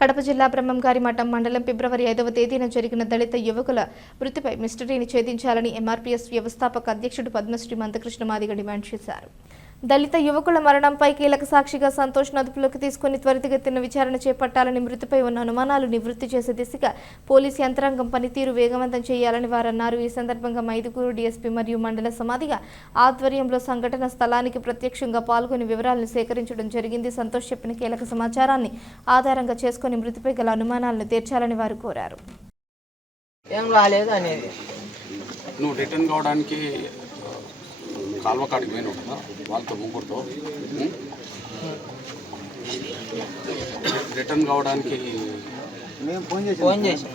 కడప జిల్లా బ్రహ్మంగారి మఠం మండలం ఫిబ్రవరి 5వ తేదీన జరిగిన దళిత యువకుల మృతిపై మిస్టరీని ఛేదించాలని ఎంఆర్పీఎస్ వ్యవస్థాపక అధ్యక్షుడు పద్మశ్రీ మందకృష్ణ మాదిగ డిమాండ్ చేశారు. దళిత యువకుల మరణంపై కీలక సాక్షిగా సంతోష్ అదుపులోకి తీసుకుని త్వరితగతిన విచారణ చేపట్టాలని, మృతిపై ఉన్న అనుమానాలు నివృత్తి చేసే దిశగా పోలీసు యంత్రాంగం పనితీరు వేగవంతం చేయాలని వారన్నారు. ఈ సందర్భంగా మైదుగూరు డీఎస్పీ మరియు మండల సమాధిగా ఆధ్వర్యంలో సంఘటన స్థలానికి ప్రత్యక్షంగా పాల్గొని వివరాలను సేకరించడం జరిగింది. సంతోష్ చెప్పిన కీలక సమాచారాన్ని ఆధారంగా చేసుకుని మృతిపై గల అనుమానాలను తీర్చాలని వారు కోరారు. నువ్వు రిటర్న్ కావడానికి కాల్వ కాడికి పోయినావు కదా వాళ్ళతో ముగ్గురుతో రిటర్న్ కావడానికి ఫోన్ చేసాం.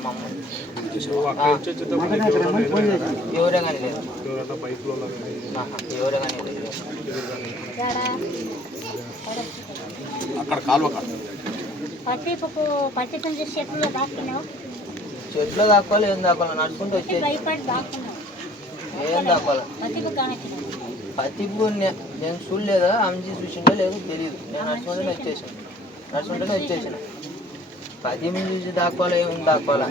అక్కడ కాల్వ కాడు చెట్లు దాక్కోవాలి, ఏం దాక్కోవాలి, నడుచుకుంటూ వచ్చేది ఏం దాక్కోవాలి. పత్తిపు నేను చూడలేదా, ఆమె చూసిండో లేదో తెలియదు. నేను నడుచుకుంటూనే వచ్చేసాను. పత్తిని చూసి దాక్కోవాలి, ఏమి దాక్కోవాలా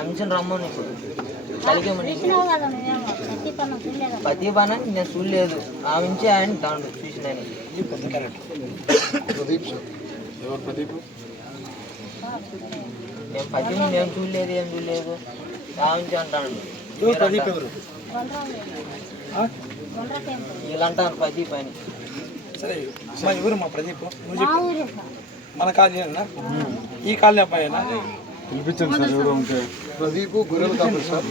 అంచని రమ్మని ఇప్పుడు కలిగేమని పత్తి పని నేను చూడలేదు, ఆమె నుంచి ఆయన దాంట్లో చూసినాను. నేను పత్తిని నేను చూడలేదు, ఏం చూడలేదు, ఆమె నుంచి అంటాను. వీళ్ళంటారు పది పైన. సరే అమ్మా, ఎవరు మా ప్రదీప్? మన కాలనీ అన్నా, ఈ కాలనీ అబ్బాయినా? పిలిపించండి సార్, ఎవరు ఉంటే. ప్రదీప్ గొర్రెలు కావాలి సార్.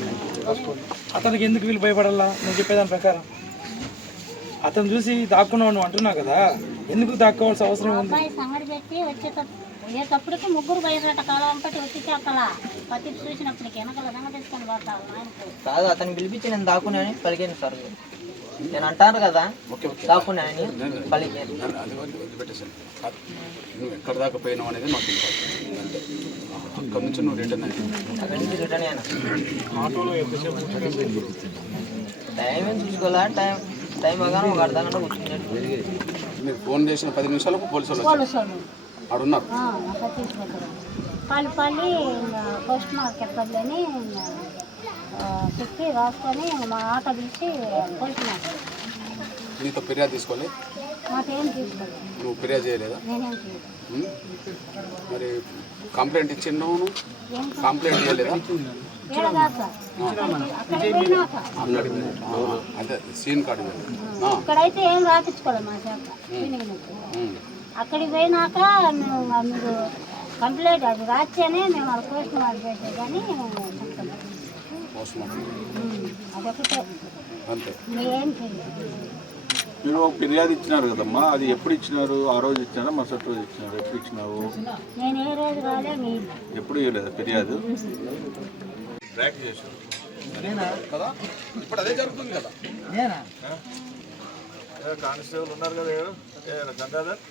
అతనికి ఎందుకు వీళ్ళు భయపడాలా? నువ్వు చెప్పేదాని ప్రకారం అతను చూసి దాక్కున్నావు నువ్వు అంటున్నావు కదా, ఎందుకు దాక్కోవాల్సిన అవసరం ఉంది? పోయేటప్పటికి ముగ్గురు బయట కాలంపట్టి వచ్చి అక్కడ పత్తి చూసినప్పటికి వెనకాల తీసుకొని పోతాను. కాదు, అతను పిలిపించి నేను దాక్కున్నాను పలికాను సార్. నేను అంటాను కదా దాక్కున్నాను పలికాను. నువ్వు ఎక్కడ దాకా పోయినావు అనేది నాకు అక్కడ నుంచి నువ్వు రిటర్న్ అక్కడి నుంచి రిటర్న్ అయినా టైం ఏం చూసుకోవాలా, టైం అవగానే ఒక అర్ధగంట కూర్చున్నట్టు. మీరు ఫోన్ చేసిన 10 నిమిషాలకు పోలీసు వాళ్ళు ఆడున్నారు. పల్లి పోస్ట్ మార్కెట్ పల్లిని చెప్పి రాసుకొని మా ఆటో పిలిచి పోల్చినారు. నీతో ఫిర్యాదు తీసుకోవాలి? మాకేం తీసుకోలేదు. నువ్వు ఫిర్యాదు చేయలేదా? నేనేం చేయలేదు. మరి కంప్లైంట్ ఇచ్చినావు? నువ్వు కంప్లైంట్ చేయలేదా? అదే సీన్ కార్డు ఇక్కడైతే ఏం రాపించుకోలేదు మా చేత. అక్కడికి పోయినాక మీరు కంప్లైంట్ అది రాస్తేనే మేము వాళ్ళ పోస్ట్ మార్క్ చేసే కానీ అదొకటే, ఏం చేయలేదు. మీరు ఫిర్యాదు ఇచ్చినారు కదమ్మా, అది ఎప్పుడు ఇచ్చినారు? ఆ రోజు ఇచ్చినారా, మరుసటి రోజు ఇచ్చినారు? ఎప్పుడు ఇచ్చినావు? నేను ఏ రోజు రాలే, ఎప్పుడు ఇవ్వలేదా ఫిర్యాదు? ట్రాక్ చేశారు కదా, ఇప్పుడు అదే జరుగుతుంది కదా. కానిస్టేబుల్ ఉన్నారు కదా గంగాధర్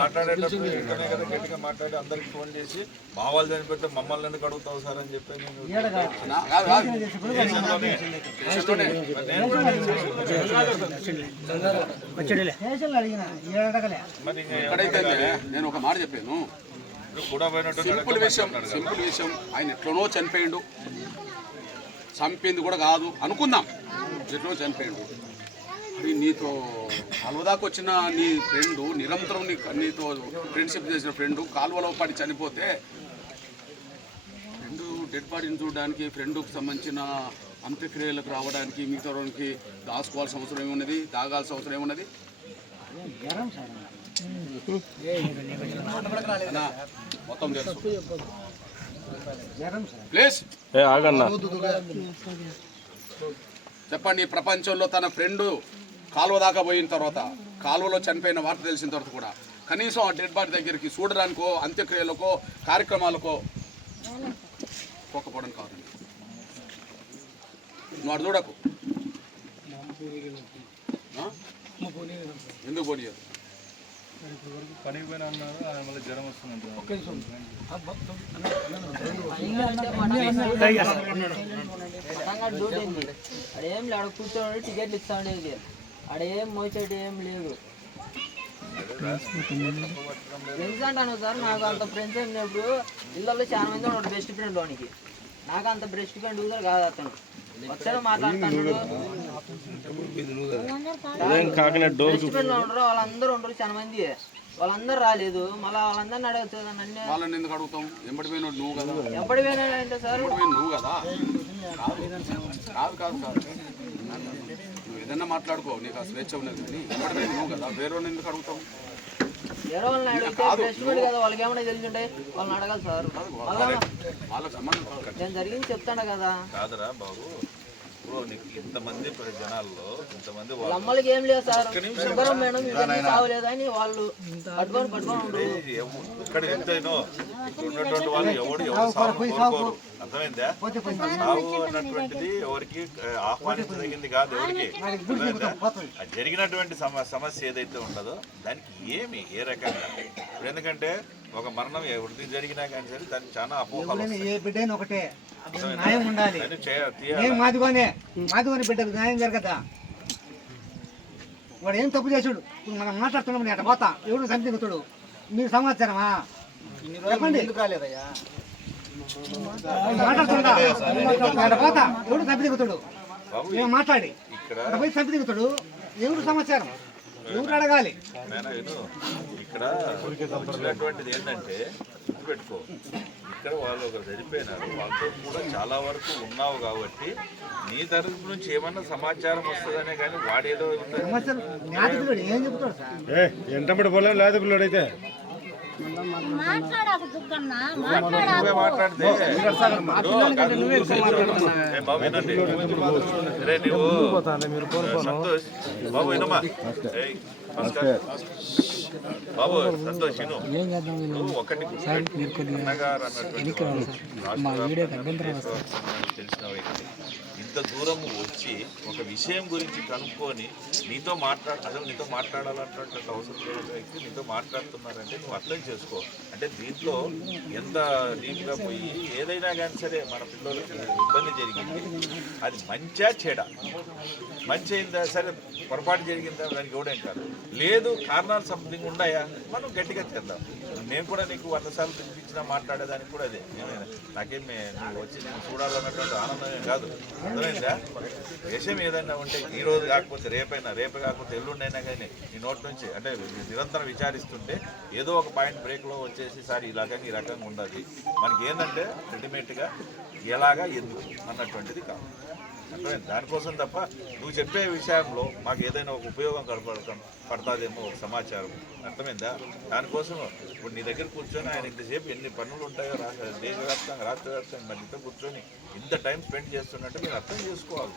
మాట్లాడేటప్పుడు ఇక్కడనే కదా గట్టిగా మాట్లాడి అందరికి ఫోన్ చేసి మావాళ్ళు చనిపోతే మమ్మల్ని ఎందుకు అడుగుతావు సార్ అని చెప్పి నేను ఒక మాట చెప్పాను. సింపుల్ విషయం, ఆయన ఎట్లనో చనిపోయిండు, చంపింది కూడా కాదు అనుకుందాం, ఎట్లనో చనిపోయిండు. అది నీతో కాలువదాకా వచ్చిన నీ ఫ్రెండు, నిరంతరం నీతో ఫ్రెండ్షిప్ చేసిన ఫ్రెండు కాలువలో పడి చనిపోతే ఫ్రెండు డెడ్ బాడీని చూడడానికి, ఫ్రెండ్కి సంబంధించిన అంత్యక్రియలకు రావడానికి మిగతా రోజుకి దాచుకోవాల్సిన అవసరం ఏమున్నది, దాగాల్సిన అవసరం ఏమున్నది? మొత్తం తెలుసు. ప్లీజ్ చెప్పండి. ప్రపంచంలో తన ఫ్రెండు కాలువ దాకా పోయిన తర్వాత, కాలువలో చనిపోయిన వార్త తెలిసిన తర్వాత కూడా కనీసం ఆ డెడ్ బాడీ దగ్గరికి చూడడానికో, అంత్యక్రియలకో, కార్యక్రమాలకో పోకపోవడం కాదు. నువ్వు అటు చూడకు. ఎందుకు పోనీయదు? పనికి పోయినా అన్నారు, మళ్ళీ జ్వరం వస్తుంది. అడేం లేదు, కూర్చోండి టికెట్లు ఇస్తా ఉండేది, అడేం మోచేటి ఏం లేదు. ఫ్రెండ్స్ అంటాను సార్, నాకు అంత ఫ్రెండ్స్ ఏం లేవు. ఇళ్ళల్లో చాలా మంది ఉన్నాడు బెస్ట్ ఫ్రెండ్ వానికి. నాకు అంత బెస్ట్ ఫ్రెండ్ కూడా కాదు అతను. వచ్చాడు మాట్లాడుతున్నాడు. బెస్ట్ ఫ్రెండ్ ఉండరు, వాళ్ళందరూ ఉండరు చాలా మంది. వాళ్ళందరూ రాలేదు, మళ్ళీ వాళ్ళందరిని అడగచ్చు కదా నన్ను. వాళ్ళని ఎందుకు అడుగుతాం? ఎంబడి పోయినోడు నువ్వు కదా. ఎప్పటి పోయినా అంటే సార్ నువ్వు కదా. కాదు కాదు కాదు నువ్వు ఏదన్నా మాట్లాడుకో, నీకు ఆ స్వేచ్ఛ ఉన్నది. కానీ ఎంబడి పోయిన నువ్వు కదా, వేరే వాళ్ళని ఎందుకు అడుగుతాం? వేరే వాళ్ళని అడిగితే బెస్ట్ ఫ్రెండ్ కదా, వాళ్ళకి ఏమైనా తెలిసింటే వాళ్ళని అడగాలి సార్. వాళ్ళకి సంబంధం కాదు. నేను జరిగింది చెప్తాను కదా. కాదురా బాబు, ఇప్పుడు నీకు ఇంతమంది జనాల్లో ఇంతమంది వాళ్ళ అమ్మలకి ఏం లేదు సార్, సుందరం మేడం ఇవన్నీ సావలేదని వాళ్ళు పట్టుకొని ఇక్కడ ఎంతైనో ఇక్కడ ఉన్నటువంటి వాళ్ళు ఎవరు సాగు కోరుకోరు. అర్థమైందా? సాగు అన్నటువంటిది ఎవరికి ఆహ్వానించదగింది కాదు. ఎవరికి అర్థమైందా? జరిగినటువంటి సమస్య ఏదైతే ఉండదో దానికి ఏమి ఏ రకంగా, ఎందుకంటే ఒక మరణం ఎవరికి జరిగినా కానీ సరే దానికి చాలా అపోహలు ఒకటే న్యాయం ఉండాలి. మాదిగోనే బిడ్డకు న్యాయం జరగదా? వాడు ఏం తప్పు చేసాడు? మనం మాట్లాడుతున్నాం, అట్ట పోతా ఎవడు సంతిగుతాడు? మీకు సమాచారమా? చెప్పండి. మాట్లాడుతుందా? అట్ట పోతా ఎవడు సంతిగుతాడు? మేము మాట్లాడి అట్ట పోయి సంతిగుతాడు. ఎవడు సమాచారం? ఎవరు అడగాలి? ఇక్కడ వచ్చినటువంటిది ఏంటంటే గుర్తుపెట్టుకో, ఇక్కడ వాళ్ళు ఒకరు చనిపోయినారు, వాళ్ళతో కూడా చాలా వరకు ఉన్నావు కాబట్టి నీ తరఫు నుంచి ఏమన్నా సమాచారం వస్తుందనే కానీ వాడేదో ఏం చెప్తాడు సార్? ఎంటబడి పోలేం లేదు పిల్లడు అయితే మాట్లాడకు దుగ్గన్న, నువ్వే మాట్లాడితే బాబు వినండి. అరే నువ్వు సంతోష్ బాబు వినమ్మా. బాబు సంతోష్ నువ్వు ఒకటి అన్నగారు తెలిసిన వ్యక్తి ఇంత దూరం వచ్చి ఒక విషయం గురించి కనుక్కొని నీతో అసలు నీతో మాట్లాడాలన్నటువంటి అవసరం లేని వ్యక్తి నీతో మాట్లాడుతున్నారంటే నువ్వు అర్థం చేసుకో. అంటే దీంట్లో ఎంత డీప్గా పోయి ఏదైనా కానీ సరే మన పిల్లలకి ఇబ్బంది జరిగింది, అది మంచిగా చెడా, మంచి అయిందా సరే, పొరపాటు జరిగిందా దానికి ఎవడేం కాదు. లేదు కారణాలు సంథింగ్ ఉన్నాయా, మనం గట్టిగా చేద్దాం. నేను కూడా నీకు 100 సార్లు పిలిపించినా మాట్లాడేదానికి కూడా అదే. నాకేమి నువ్వు వచ్చి నేను చూడాలన్నటువంటి ఆనందం కాదు. అర్థమైందా? విషయం ఏదైనా ఉంటే ఈ రోజు కాకపోతే రేపు కాకపోతే ఎల్లుండైనా కానీ నీ నోటి నుంచి అంటే నిరంతరం విచారిస్తుంటే ఏదో ఒక పాయింట్ బ్రేక్లో వచ్చేసి సార్ ఈ రకంగా ఉండదు. మనకి ఏంటంటే అల్టిమేట్గా ఎలాగా ఎందుకు అన్నటువంటిది కాదు. అర్థమైంది? దానికోసం తప్ప నువ్వు చెప్పే విషయంలో మాకు ఏదైనా ఒక ఉపయోగం పడుతుందేమో ఒక సమాచారం. అర్థమైందా? దానికోసం ఇప్పుడు నీ దగ్గర కూర్చొని ఆయన ఇంతసేపు ఎన్ని పనులు ఉంటాయో దేశవ్యాప్తంగా రాష్ట్రవ్యాప్తంగా మరి ఇంత కూర్చొని ఇంత టైం స్పెండ్ చేస్తున్నట్టు మీరు అర్థం చేసుకోవాలి.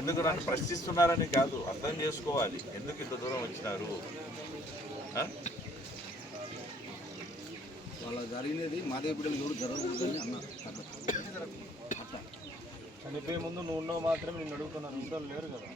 ఎందుకు నన్ను ప్రశ్నిస్తున్నారని కాదు, అర్థం చేసుకోవాలి ఎందుకు ఇంత దూరం వచ్చినారు. వాళ్ళ జరిగినది మాదే బిడ్డలు ఎవరు జరగకూడదని అన్నారు. చనిపోయే ముందు నువ్వు ఉన్నావు మాత్రమే నిన్ను అడుగుతున్నారు, లేరు కదా.